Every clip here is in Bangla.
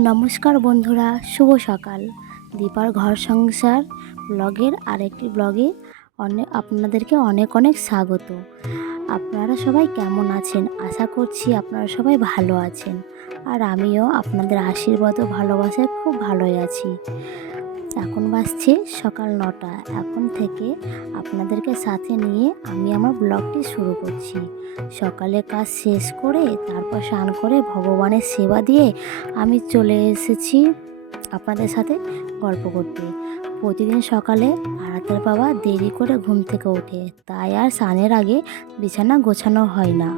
নমস্কার বন্ধুরা, শুভ সকাল। দীপার ঘর সংসার ব্লগের আরেকটি ব্লগে আপনাদেরকে অনেক অনেক স্বাগত। আপনারা সবাই কেমন আছেন? আশা করছি আপনারা সবাই ভালো আছেন। আর আমিও আপনাদের আশীর্বাদ ও ভালোবাসায় খুব ভালোই আছি। এখন বাজছে সকাল 9টা। এখন থেকে আপনাদেরকে সাথে নিয়ে আমি আমার ব্লগটি শুরু করছি। সকালে কাজ শেষ করে তারপর স্নান করে ভগবানের সেবা দিয়ে আমি চলে এসেছি আপনাদের সাথে গল্প করতে। প্রতিদিন সকালে আরাতের বাবা দেরি করে ঘুম থেকে ওঠে, তাই আর স্নানের আগে বিছানা গোছানো হয় না।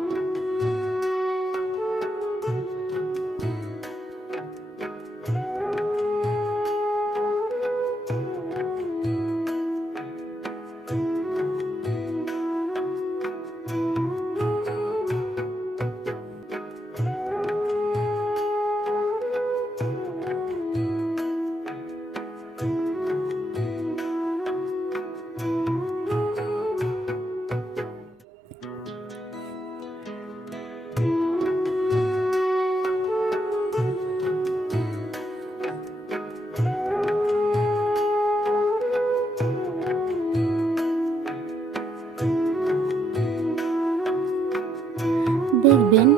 দেখবেন,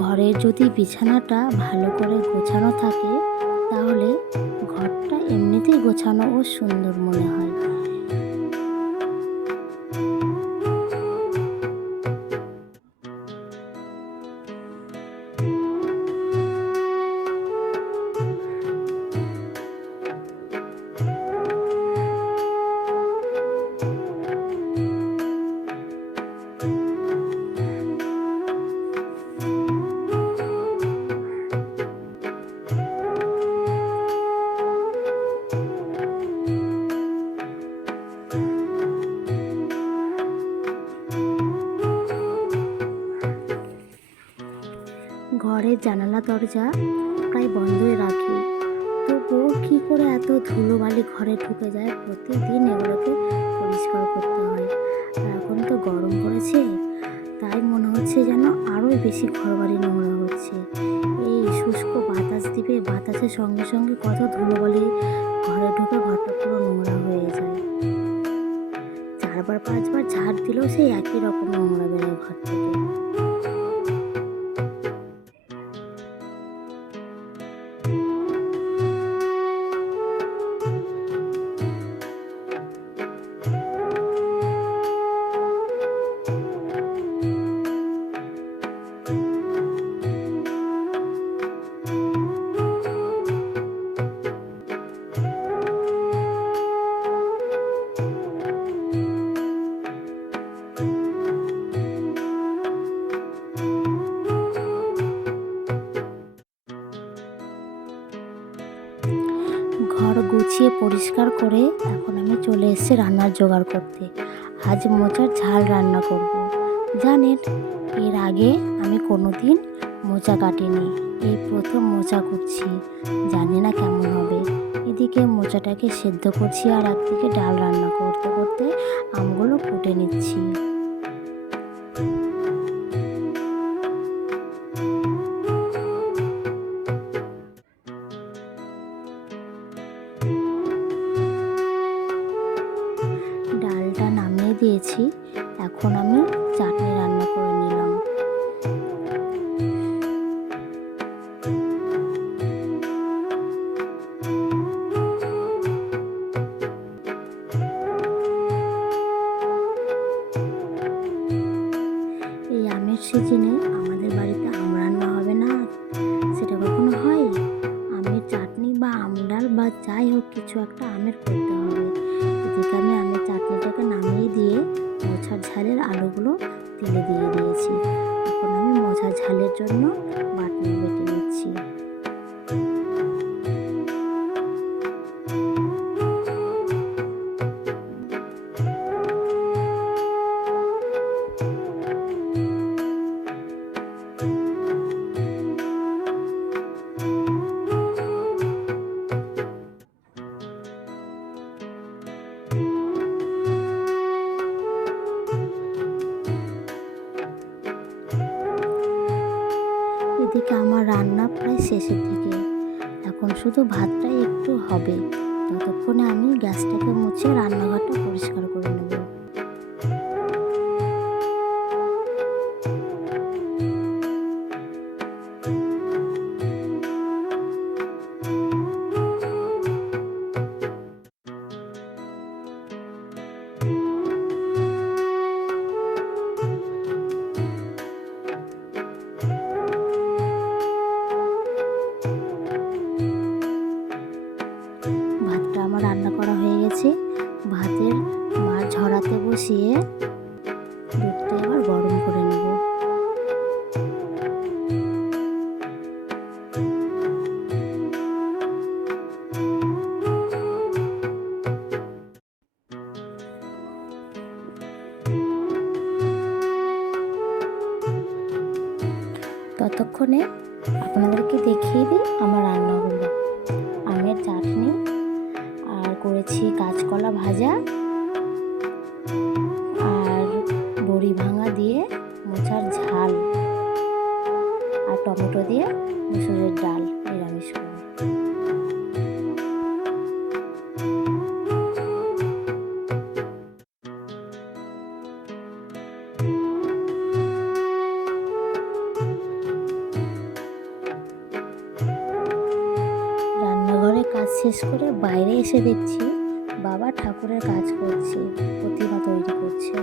ঘরের যদি বিছানাটা ভালো করে গোছানো থাকে তাহলে ঘরটা এমনিতেই গোছানো ও সুন্দর মনে হয়। ঘরের জানালা দরজা প্রায় বন্ধই রাখি, তবুও কী করে এত ধুলোবালি ঘরে ঢুকে যায়। প্রতিদিন এগুলোকে পরিষ্কার করতে হয়। আর এখন তো গরম পড়েছে, তাই মনে হচ্ছে যেন আরোই বেশি ঘরবাড়ি নোংরা হচ্ছে। এই শুষ্ক বাতাস দিবে, বাতাসের সঙ্গে সঙ্গে কত ধুলোবালি ঘরে ঢুকে ঘরটা পুরো নোংরা হয়ে যায়। 4বার 5বার ঝাড় দিলেও সেই একই রকম নোংরা বেরোয় ঘর থেকে। ঘর গুছিয়ে পরিষ্কার করে এখন আমি চলে এসেছি রান্নার জোগাড় করতে। আজ মোচার ঝাল রান্না করব। জানেন, এর আগে আমি কোনো দিন মোচা কাটিনি, এই প্রথম মোচা করছি। জানি না কেমন হবে। এদিকে মোচাটাকে সেদ্ধ করছি আর একদিকে ডাল রান্না করতে করতে আমগুলো কুটে নিচ্ছি। ডালটা নামিয়ে দিয়েছি, এখন আমি চাটনি রান্না করে নিলাম। এই আমের সিজনে আমাদের বাড়িতে আম রান্না হবে না, সেটা কখনো হয়? আমের চাটনি বা আম ডাল বা যাই হোক কিছু একটা আমের করতে হবে। এদিকে আমি আমের চাটনিটাকে নামিয়ে দিয়ে মোছার ঝালের আলুগুলো তেলে দিয়ে দিয়েছি। এখন আমি মোছার ঝালের জন্য বাটনা বেটে নিচ্ছি। এদিকে আমার রান্না প্রায় শেষের দিকে। এখন শুধু ভাতটাই একটু হবে, ততক্ষণে আমি গ্যাসটাকে মুছে রান্নাঘরটা পরিষ্কার করে নেব। ভাতটা আমার রান্না করা হয়ে গেছে। ভাতের মার ঝরাতে বসিয়ে দুধটা এবার গরম করে নেব। ততক্ষণে আপনাদেরকে দেখিয়ে দিই আমার রান্নাগুলো। আমের চাটনি আর করেছি কাঁচকলা ভাজা আর বড়ি ভাঙা দিয়ে মোচার ঝাল আর টমেটো দিয়ে মুসুরের ডাল নিরামিষ করে। রান্নাঘরে কাজ শেষ করে বাইরে এসে দেখছি বাবা ঠাকুরের কাজ করছে, প্রতিমা তৈরি করছে।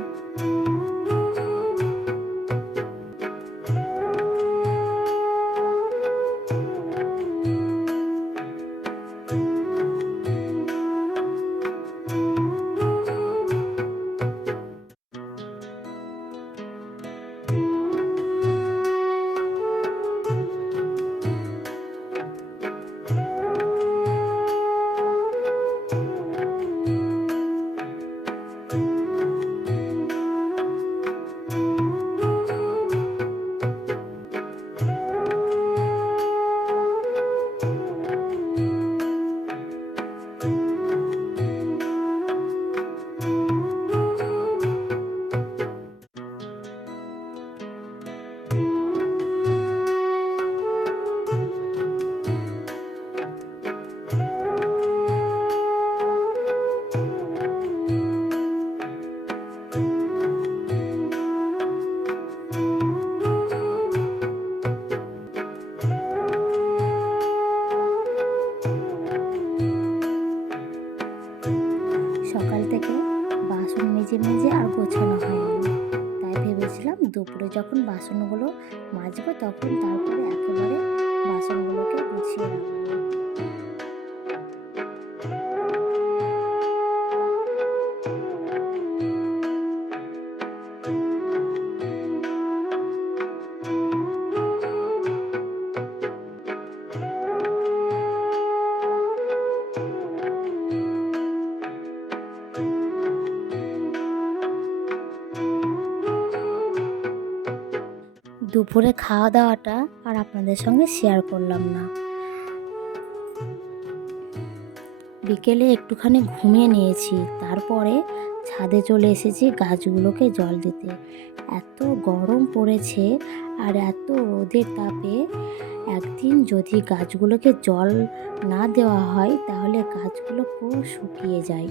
সকাল থেকে বাসন মেজে মেজে আর গোছানো হয়নি, তাই ভেবেছিলাম দুপুরে যখন বাসনগুলো মাজবো তখন তারপরে একেবারে বাসনগুলোকে গুছিয়ে রাখবো। দুপুরে খাওয়া দাওয়াটা আর আপনাদের সঙ্গে শেয়ার করলাম না। বিকেলে একটুখানি ঘুমিয়ে নিয়েছি, তারপরে ছাদে চলে এসেছি গাছগুলোকে জল দিতে। এত গরম পড়েছে আর এত রোদের তাপে একদিন যদি গাছগুলোকে জল না দেওয়া হয় তাহলে গাছগুলো পুরো শুকিয়ে যায়।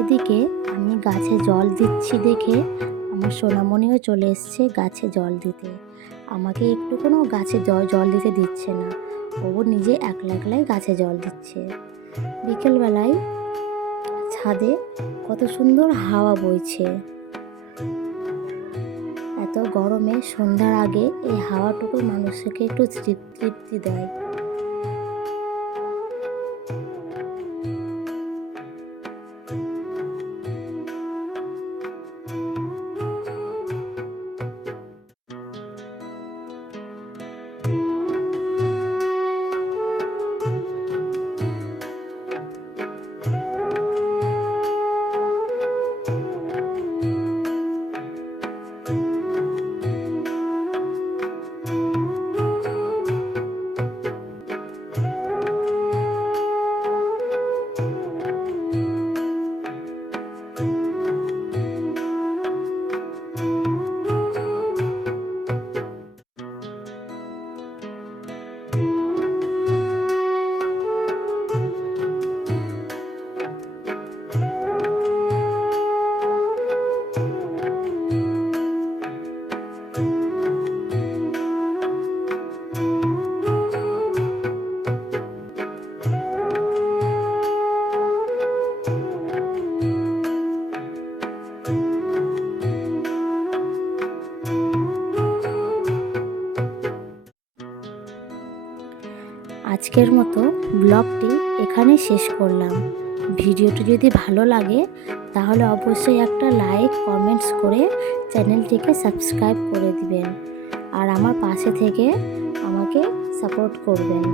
এদিকে আমি গাছে জল দিচ্ছি দেখে আমার সোনামণিও চলে এসছে গাছে জল দিতে। আমাকে একটু কোনো গাছে জল দিতে দিচ্ছে না, ও নিজে একলা একলাই গাছে জল দিচ্ছে। বিকেলবেলায় ছাদে কত সুন্দর হাওয়া বইছে। এত গরমে সন্ধ্যার আগে এই হাওয়াটুকু মানুষকে একটু তৃপ্তি দেয়। আজকের মতো ব্লগটি এখানে শেষ করলাম। ভিডিওটি যদি ভালো লাগে তাহলে অবশ্যই একটা লাইক কমেন্টস করে চ্যানেলটিকে সাবস্ক্রাইব করে দিবেন আর আমার পাশে থেকে আমাকে সাপোর্ট করবেন।